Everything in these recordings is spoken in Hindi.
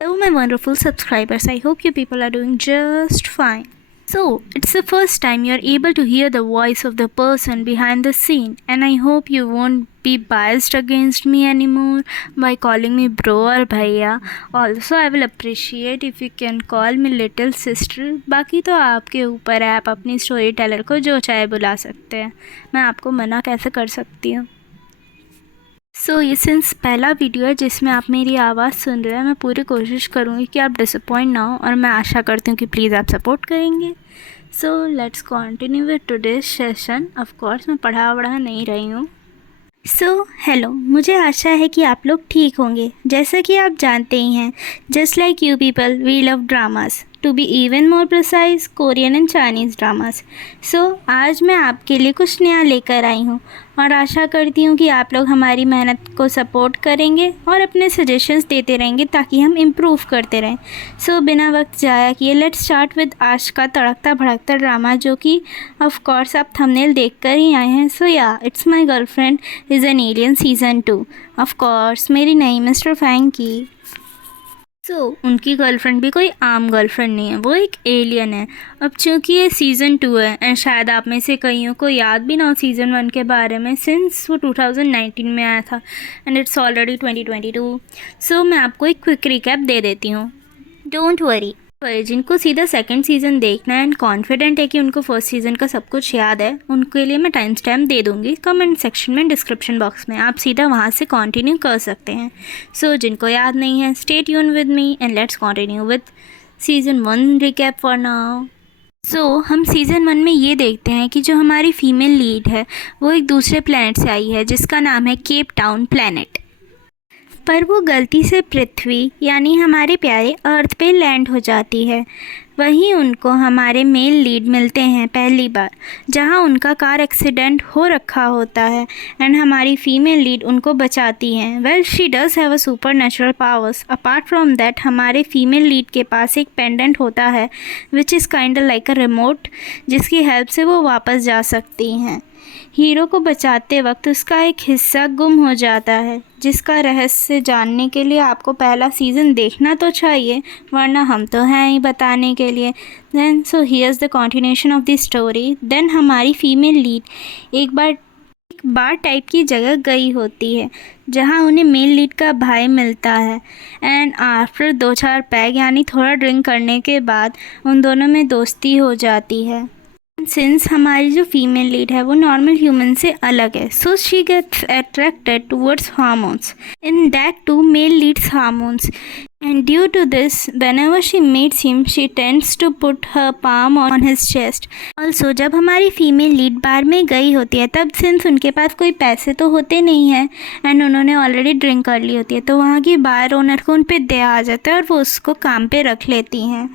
Hello, my wonderful subscribers. I hope you people are doing just fine. So, it's the first time you're able to hear the voice of the person behind the scene, and I hope you won't be biased against me anymore by calling me bro or bhaiya. Also, I will appreciate if you can call me little sister. बाकी तो आपके ऊपर है, आप अपनी स्टोरी टेलर को जो चाहे बुला सकते हैं. मैं आपको मना कैसे कर सकती हूँ. ये सिंस पहला वीडियो है जिसमें आप मेरी आवाज़ सुन रहे हैं, मैं पूरी कोशिश करूँगी कि आप डिसअपॉइंट ना हो और मैं आशा करती हूँ कि प्लीज़ आप सपोर्ट करेंगे. Let's continue with today's session. Of course मैं पढ़ा नहीं रही हूँ. हेलो, मुझे आशा है कि आप लोग ठीक होंगे. जैसा कि आप जानते ही हैं, just like you people we love dramas, to be even more precise Korean and Chinese dramas. आज मैं आपके लिए कुछ नया लेकर आई हूँ और आशा करती हूँ कि आप लोग हमारी मेहनत को सपोर्ट करेंगे और अपने सजेशंस देते रहेंगे ताकि हम इम्प्रूव करते रहें. बिना वक्त ज़ाया किए लेट्स स्टार्ट विद आज का तड़कता भड़कता ड्रामा, जो कि ऑफ कोर्स आप थंबनेल देखकर ही आए हैं. It's my girlfriend is an alien season 2. Of course मेरी नहीं, मिस्टर फैंग की. उनकी गर्लफ्रेंड भी कोई आम गर्लफ्रेंड नहीं है, वो एक एलियन है. अब चूँकि ये सीज़न 2 है एंड शायद आप में से कईयों को याद भी ना हो सीज़न 1 के बारे में, सिंस वो 2019 में आया था एंड इट्स ऑलरेडी 2022. मैं आपको एक क्विक रिकैप दे देती हूँ. डोंट वरी, जिनको सीधा सेकंड सीज़न देखना है एंड कॉन्फिडेंट है कि उनको फर्स्ट सीज़न का सब कुछ याद है, उनके लिए मैं टाइम स्टैम्प दे दूँगी कमेंट सेक्शन में, डिस्क्रिप्शन बॉक्स में. आप सीधा वहाँ से कंटिन्यू कर सकते हैं. जिनको याद नहीं है, stay tune with me and let's continue with season 1 recap for now. हम सीज़न 1 में ये देखते हैं कि जो हमारी फीमेल लीड है वो एक दूसरे प्लैनेट से आई है जिसका नाम है केप टाउन प्लैनेट. पर वो गलती से पृथ्वी यानी हमारे प्यारे अर्थ पे लैंड हो जाती है. वहीं उनको हमारे मेल लीड मिलते हैं पहली बार, जहां उनका कार एक्सीडेंट हो रखा होता है एंड हमारी फीमेल लीड उनको बचाती हैं. Well, she does have a super natural powers. Apart from that, हमारे फीमेल लीड के पास एक पेंडेंट होता है which is kind like a remote, जिसकी हेल्प से वो वापस जा सकती हैं. हीरो को बचाते वक्त उसका एक हिस्सा गुम हो जाता है, जिसका रहस्य जानने के लिए आपको पहला सीज़न देखना तो चाहिए, वरना हम तो हैं ही बताने के लिए. Then here's the continuation of the story. Then हमारी फीमेल लीड एक बार टाइप की जगह गई होती है जहां उन्हें मेल लीड का भाई मिलता है एंड आफ्टर 2-4 पैग यानी थोड़ा ड्रिंक करने के बाद उन दोनों में दोस्ती हो जाती है. सिंस हमारी जो फीमेल लीड है वो नॉर्मल ह्यूमन से अलग है, so she gets attracted towards hormones, in that to male leads hormones, and due to this, whenever she meets him, she tends to put her palm on his chest. Also, जब हमारी फीमेल लीड बार में गई होती है, तब सिंस उनके पास कोई पैसे तो होते नहीं हैं एंड उन्होंने ऑलरेडी ड्रिंक कर ली होती है, तो वहाँ की बार ओनर को उन पर दया आ जाता है और वो उसको काम पे रख लेती हैं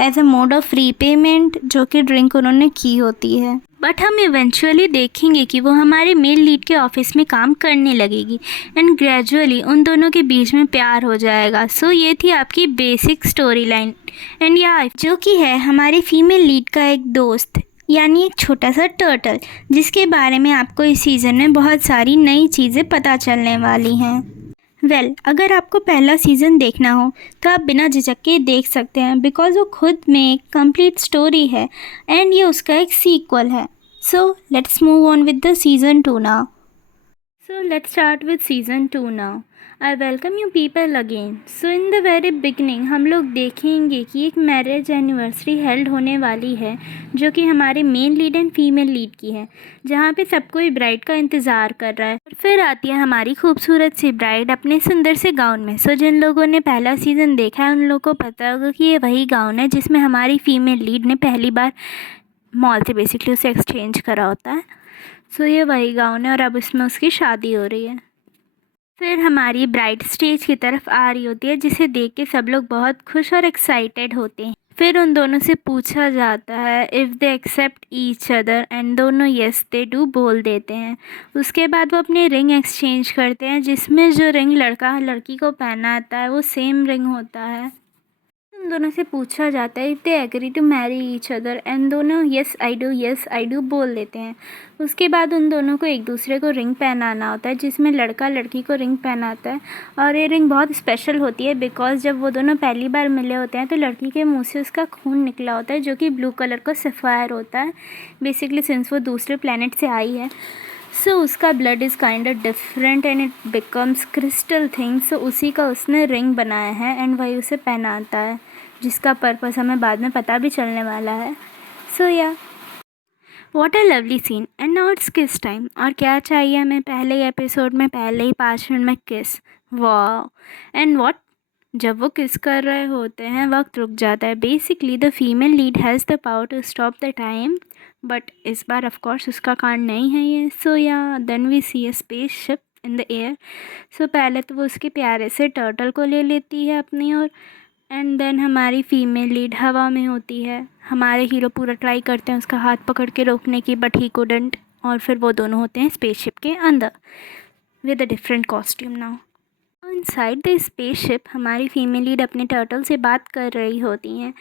as a mode of free payment, जो कि ड्रिंक उन्होंने की होती है. बट हम इवेंचुअली देखेंगे कि वो हमारे मेल लीड के ऑफिस में काम करने लगेगी एंड ग्रेजुअली उन दोनों के बीच में प्यार हो जाएगा. ये थी आपकी बेसिक स्टोरी लाइन एंड जो कि है हमारे फीमेल लीड का एक दोस्त, यानी एक छोटा सा टर्टल, जिसके बारे में आपको इस सीज़न में बहुत सारी नई चीज़ें पता चलने वाली हैं. अगर आपको पहला सीज़न देखना हो तो आप बिना झिझक के देख सकते हैं, बिकॉज वो खुद में एक कंप्लीट स्टोरी है एंड ये उसका एक सीक्वल है. Let's move on with the season 2 now. Let's start with season 2 now. I welcome you people again. In the very beginning हम लोग देखेंगे कि एक मैरिज एनिवर्सरी हेल्ड होने वाली है, जो कि हमारे main lead and female lead की है, जहाँ पे सब कोई ब्राइड का इंतज़ार कर रहा है. फिर आती है हमारी खूबसूरत सी ब्राइड अपने सुंदर से गाउन में. जिन लोगों ने पहला सीज़न देखा है उन लोगों को पता होगा कि ये वही गाउन है जिसमें हमारी फीमेल लीड ने पहली बार मॉल से बेसिकली उसे एक्सचेंज करा होता है. ये वही गाउन है और अब इसमें उसकी शादी हो रही है. फिर हमारी ब्राइड स्टेज की तरफ आ रही होती है, जिसे देख के सब लोग बहुत खुश और एक्साइटेड होते हैं. फिर उन दोनों से पूछा जाता है if they accept each other and दोनों येस दे डू बोल देते हैं. उसके बाद वो अपने रिंग एक्सचेंज करते हैं, जिसमें जो रिंग लड़का लड़की को पहनाता है वो सेम रिंग होता है. उन दोनों से पूछा जाता है if they agree to marry each other, and दोनों येस आई डू बोल देते हैं। उसके बाद उन दोनों को एक दूसरे को रिंग पहनाना होता है, जिसमें लड़का लड़की को रिंग पहनाता है। और ये रिंग बहुत स्पेशल होती है बिकॉज जब वो दोनों पहली बार मिले होते हैं तो लड़की के मुंह से उसका खून निकला होता है, जो कि ब्लू कलर का सफ़ायर होता है, बेसिकली सिंस वो दूसरे प्लेनेट से आई है। सो उसका blood is kind of different and it becomes crystal thing. So उसी का उसने रिंग बनाया है एंड वही उसे पहनाता है, जिसका पर्पस हमें बाद में पता भी चलने वाला है। सो या what a lovely scene, and now it's kiss time. और क्या चाहिए हमें पहले ही एपिसोड में, पहले ही 5 मिनट में किस। वाह एंड व्हाट, जब वो किस कर रहे होते हैं वक्त रुक जाता है। Basically the female lead has the power to stop the time, but इस बार ऑफ कोर्स उसका कांड नहीं है ये। सो या then we see a spaceship in the air. So पहले तो वो उसके प्यारे से टर्टल को ले लेती है अपनी ओर, एंड देन हमारी फीमेल लीड हवा में होती है। हमारे हीरो पूरा ट्राई करते हैं उसका हाथ पकड़ के रोकने की, बट ही कुडंट। और फिर वो दोनों होते हैं स्पेसशिप के अंदर with a different costume now. Inside the spaceship हमारी फीमेल लीड अपने टर्टल से बात कर रही होती हैं,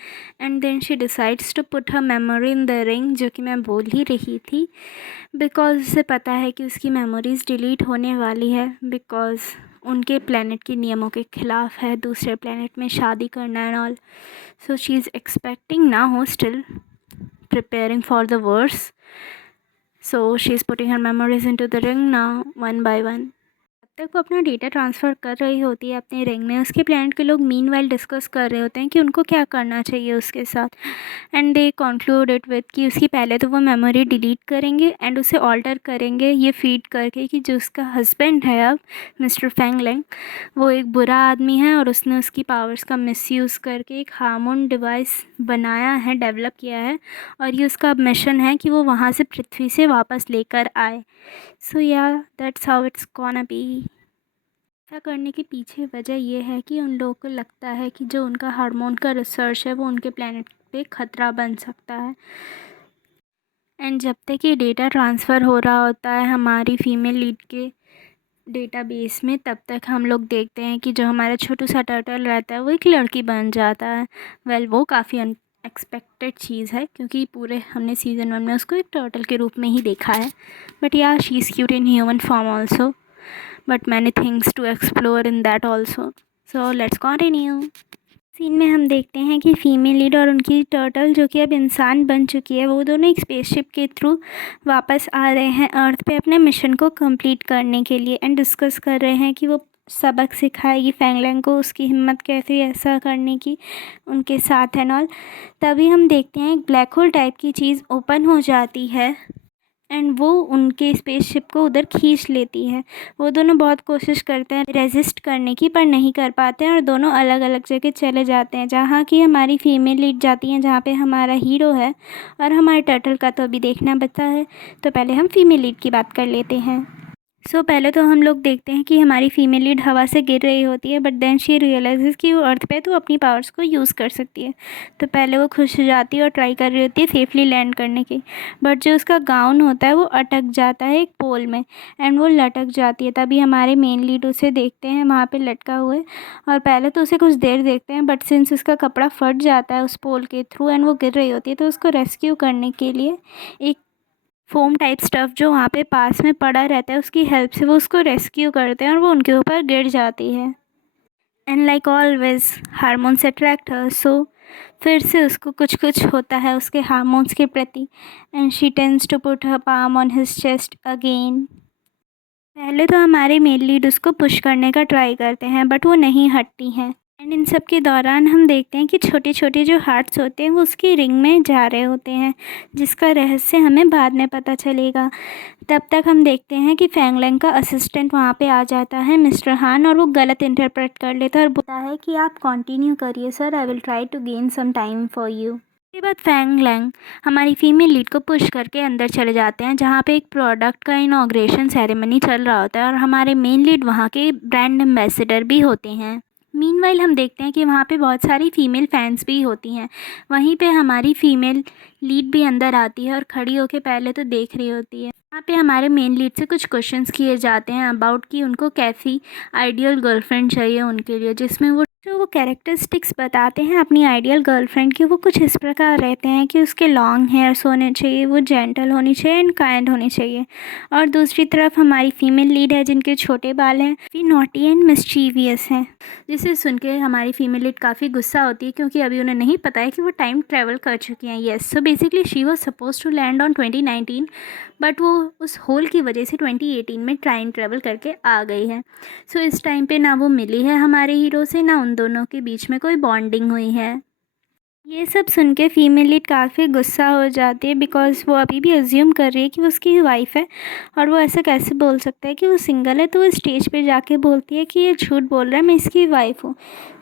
and then she decides to put her memory in the ring, जो कि मैं बोल ही रही थी, बिकॉज उसे पता है कि उसकी मेमोरीज डिलीट होने वाली है, बिकॉज उनके प्लेनेट के नियमों के खिलाफ है दूसरे प्लेनेट में शादी करना and all. So she is expecting ना हो, still preparing for the worse. So she is putting her memories into the ring now one by one. तब तक वो अपना डेटा ट्रांसफ़र कर रही होती है अपने रिंग में। उसके प्लानेट के लोग मीनवाइल डिस्कस कर रहे होते हैं कि उनको क्या करना चाहिए उसके साथ, and they conclude it with कि उसकी पहले तो वो मेमोरी डिलीट करेंगे एंड उसे ऑल्टर करेंगे ये फीड करके कि जो उसका हस्बैंड है अब मिस्टर फैंगलैंग, वो एक बुरा आदमी है और उसने उसकी पावर्स का मिसयूज़ करके एक हार्मोन डिवाइस बनाया है, डेवलप किया है, और ये उसका मिशन है कि वो वहाँ से पृथ्वी से वापस लेकर आए। सो या that's how it's gonna be. ऐसा करने के पीछे वजह यह है कि उन लोगों को लगता है कि जो उनका हार्मोन का रिसर्च है वो उनके प्लेनेट पे खतरा बन सकता है। एंड जब तक ये डेटा ट्रांसफ़र हो रहा होता है हमारी फीमेल लीड के डेटाबेस में, तब तक हम लोग देखते हैं कि जो हमारा छोटू सा टर्टल रहता है वो एक लड़की बन जाता है। वेल वो काफ़ी अनएक्सपेक्टेड चीज़ है, क्योंकि पूरे हमने सीज़न 1 में उसको एक टर्टल के रूप में ही देखा है, बट या she is cute in human form also, but many things to explore in that also. So let's continue. Scene में हम देखते हैं कि फीमेल लीड और उनकी टर्टल, जो कि अब इंसान बन चुकी है, वो दोनों एक स्पेसशिप के थ्रू वापस आ रहे हैं अर्थ पे अपने मिशन को कंप्लीट करने के लिए, एंड डिस्कस कर रहे हैं कि वो सबक सिखाएगी फैंगलैंग को, उसकी हिम्मत कैसे ऐसा करने की उनके साथ एंड ऑल। तभी हम देखते हैं एक ब्लैक होल टाइप की चीज़ ओपन हो जाती है एंड वो उनके स्पेसशिप को उधर खींच लेती है। वो दोनों बहुत कोशिश करते हैं रेजिस्ट करने की, पर नहीं कर पाते हैं और दोनों अलग अलग जगह चले जाते हैं, जहाँ की हमारी फीमेल लीड जाती हैं जहाँ पे हमारा हीरो है, और हमारे टर्टल का तो अभी देखना बचा है। तो पहले हम फीमेल लीड की बात कर लेते हैं। सो पहले तो हम लोग देखते हैं कि हमारी फीमेल लीड हवा से गिर रही होती है, बट देन शी रियलाइजेस कि वो अर्थ पे तो अपनी पावर्स को यूज़ कर सकती है। तो पहले वो खुश हो जाती है और ट्राई कर रही होती है सेफली लैंड करने की, बट जो उसका गाउन होता है वो अटक जाता है एक पोल में एंड वो लटक जाती है। तभी हमारे मेन लीड उसे देखते हैं वहाँ पर लटका हुए, और पहले तो उसे कुछ देर देखते हैं, बट सिंस उसका कपड़ा फट जाता है उस पोल के थ्रू एंड वो गिर रही होती है, तो उसको रेस्क्यू करने के लिए एक फोम टाइप स्टफ़ जो वहाँ पे पास में पड़ा रहता है उसकी हेल्प से वो उसको रेस्क्यू करते हैं और वो उनके ऊपर गिर जाती है। And like always hormones attract her, so फिर से उसको कुछ कुछ होता है उसके हार्मोन्स के प्रति, and she tends to put her palm on his chest again. पहले तो हमारे मेल लीड उसको पुश करने का ट्राई करते हैं, बट वो नहीं हटती हैं। एंड इन सब के दौरान हम देखते हैं कि छोटे छोटे जो हार्ट्स होते हैं वो उसकी रिंग में जा रहे होते हैं, जिसका रहस्य हमें बाद में पता चलेगा। तब तक हम देखते हैं कि फैंगलैंग का असिस्टेंट वहाँ पे आ जाता है मिस्टर हान, और वो गलत इंटरप्रेट कर लेता है और बोलता है कि आप कंटिन्यू करिए sir, I will try to gain some time for you. उसके बाद फैंगलैंग हमारी फीमेल लीड को पुश करके अंदर चले जाते हैं, जहाँ पे एक प्रोडक्ट का इनॉग्रेशन सेरेमनी चल रहा होता है, और हमारे मेन लीड वहाँ के ब्रांड एम्बेसडर भी होते हैं। मीनवाइल हम देखते हैं कि वहाँ पे बहुत सारी फ़ीमेल फैंस भी होती हैं। वहीं पे हमारी फ़ीमेल लीड भी अंदर आती है और खड़ी होकर पहले तो देख रही होती है। यहाँ पे हमारे मेन लीड से कुछ क्वेश्चंस किए जाते हैं अबाउट कि उनको कैसी आइडियल गर्लफ्रेंड चाहिए उनके लिए, जिसमें वो तो वो कैरेक्टरिस्टिक्स बताते हैं अपनी आइडियल गर्लफ्रेंड की। वो कुछ इस प्रकार रहते हैं कि उसके लॉन्ग हेयर्स होने चाहिए, वो जेंटल होनी चाहिए एंड काइंड होनी चाहिए। और दूसरी तरफ हमारी फीमेल लीड है जिनके छोटे बाल हैं, वी नॉटी एंड मिस्चीवियस हैं, जिसे सुन के हमारी फीमेल लीड काफ़ी गुस्सा होती है क्योंकि अभी उन्हें नहीं पता है कि वो टाइम ट्रैवल कर चुकी हैं। Yes, so basically she was suppose to land on 2019, but वो उस होल की वजह से 2018 में टाइम ट्रैवल करके आ गई है। सो इस टाइम पे ना वो मिली है हमारे हीरो से, ना उन दोनों के बीच में कोई बॉन्डिंग हुई है। ये सब सुन के फीमेल लीड काफ़ी गुस्सा हो जाती है बिकॉज़ वो अभी भी अज्यूम कर रही है कि वो उसकी वाइफ है, और वो ऐसा कैसे बोल सकता है कि वो सिंगल है। तो वो स्टेज पे जाके बोलती है कि ये झूठ बोल रहा है, मैं इसकी वाइफ हूँ,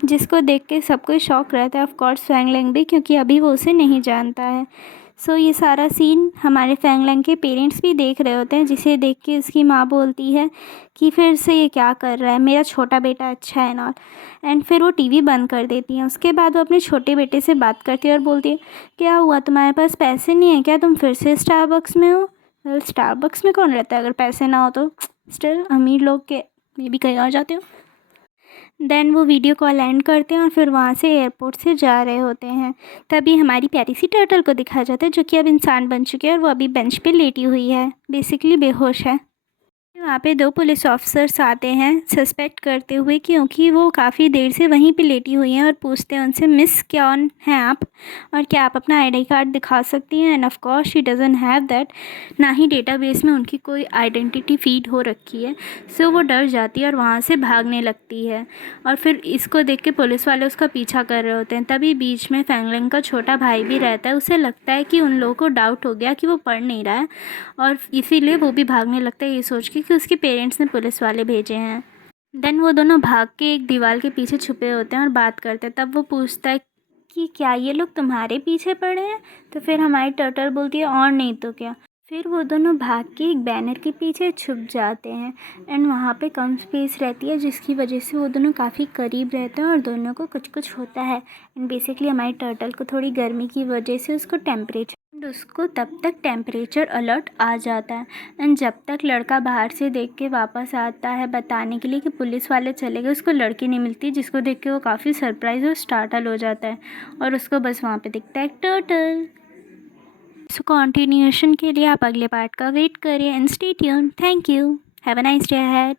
जिसको देख के सबको शौक रहता है, ऑफ कोर्स फैंग लैंग भी, क्योंकि अभी वो उसे नहीं जानता है। सो ये सारा सीन हमारे फैंग लैंग के पेरेंट्स भी देख रहे होते हैं, जिसे देख के उसकी माँ बोलती है कि फिर से ये क्या कर रहा है, मेरा छोटा बेटा अच्छा है ना। एंड फिर वो टीवी बंद कर देती हैं। उसके बाद वो अपने छोटे बेटे से बात करती है और बोलती है, क्या हुआ, तुम्हारे पास पैसे नहीं है क्या, तुम फिर से स्टारबक्स में हो। वेल, स्टारबक्स में कौन रहता है अगर पैसे ना हो तो, स्टिल अमीर लोग के मे भी कहीं और जाते हो। देन वो वीडियो कॉल एंड करते हैं और फिर वहाँ से एयरपोर्ट से जा रहे होते हैं। तभी हमारी प्यारी सी टर्टल को दिखाया जाता है, जो कि अब इंसान बन चुकी है और वो अभी बेंच पे लेटी हुई है, बेसिकली बेहोश है। वहाँ पे दो पुलिस ऑफिसर्स आते हैं सस्पेक्ट करते हुए, क्योंकि वो काफ़ी देर से वहीं पे लेटी हुई हैं, और पूछते हैं उनसे, मिस कौन हैं आप, और क्या आप अपना आईडी कार्ड दिखा सकती हैं। End of course she doesn't have that, ना ही डेटाबेस में उनकी कोई आइडेंटिटी फीड हो रखी है। सो वो डर जाती है और वहाँ से भागने लगती है, और फिर इसको देख के पुलिस वाले उसका पीछा कर रहे होते हैं। तभी बीच में फैंगलिंग का छोटा भाई भी रहता है। उसे लगता है कि उन लोगों को डाउट हो गया कि वो पढ़ नहीं रहा है, और इसीलिए वो भी भागने लगता है ये सोच के कि उसके पेरेंट्स ने पुलिस वाले भेजे हैं। देन वो दोनों भाग के एक दीवार के पीछे छुपे होते हैं और बात करते हैं। तब वो पूछता है कि क्या ये लोग तुम्हारे पीछे पड़े हैं। तो फिर हमारी टर्टल बोलती है, और नहीं तो क्या। फिर वो दोनों भाग के एक बैनर के पीछे छुप जाते हैं, एंड वहाँ पे कम स्पेस रहती है, जिसकी वजह से वो दोनों काफ़ी करीब रहते हैं और दोनों को कुछ कुछ होता है। एंड बेसिकली हमारी टर्टल को थोड़ी गर्मी की वजह से उसको तब तक टेम्परेचर अलर्ट आ जाता है। एंड जब तक लड़का बाहर से देख के वापस आता है बताने के लिए कि पुलिस वाले चले गए, उसको लड़की नहीं मिलती, जिसको देख के वो काफ़ी सरप्राइज और स्टार्टल हो जाता है, और उसको बस वहाँ पे दिखता है टर्टल। सो कंटिन्यूएशन के लिए आप अगले पार्ट का वेट करें and stay tuned. Thank you, have a nice day ahead.